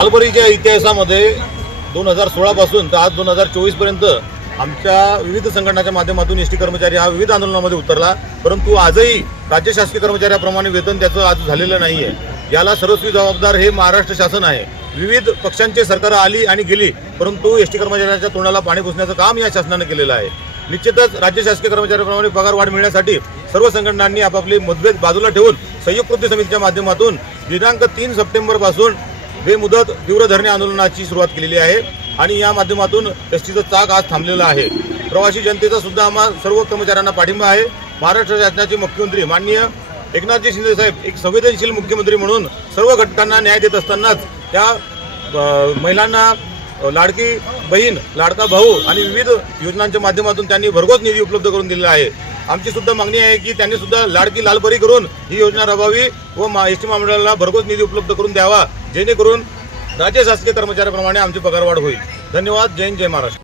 लालबरीच्या इतिहासामध्ये दोन हजार सोळापासून तर आज दोन हजार चोवीसपर्यंत आमच्या विविध संघटनाच्या माध्यमातून एस टी कर्मचारी हा विविध आंदोलनामध्ये उतरला. परंतु आजही राज्य शासकीय कर्मचाऱ्याप्रमाणे वेतन त्याचं आज झालेलं नाही आहे याला सर्वस्वी जबाबदार हे महाराष्ट्र शासन आहे. विविध पक्षांची सरकारं आली आणि गेली परंतु एस टी कर्मचाऱ्यांच्या तोंडाला पाणी पुसण्याचं काम या शासनानं केलेलं आहे. निश्चितच राज्य शासकीय कर्मचाऱ्याप्रमाणे पगार वाढ मिळण्यासाठी सर्व संघटनांनी आपापले मतभेद बाजूला ठेवून संयुक्त कृती समितीच्या माध्यमातून दिनांक तीन सप्टेंबरपासून बेमुदत तीव्र धरणे आंदोलनाची सुरुवात केलेली आहे आणि या माध्यमातून एस टीचं चाक आज थांबलेलं आहे. प्रवासी जनतेचा सुद्धा आम्हा सर्व कर्मचाऱ्यांना पाठिंबा आहे. महाराष्ट्र शासनाचे मुख्यमंत्री माननीय एकनाथजी शिंदे साहेब एक संवेदनशील मुख्यमंत्री म्हणून सर्व घटकांना न्याय देत असतानाच त्या महिलांना लाडकी बहीण लाडका भाऊ आणि विविध योजनांच्या माध्यमातून त्यांनी भरघोस निधी उपलब्ध करून दिलेला आहे. आमची सुद्धा मागणी आहे की त्यांनी सुद्धा लाडकी लालपरी करून ही योजना राबवावी व एस टी महामंडळाला भरघोस निधी उपलब्ध करून द्यावा जेणेकरून राज्य शासकीय कर्मचाऱ्याप्रमाणे आमची पगारवाढ होईल. धन्यवाद. जय जय महाराष्ट्र.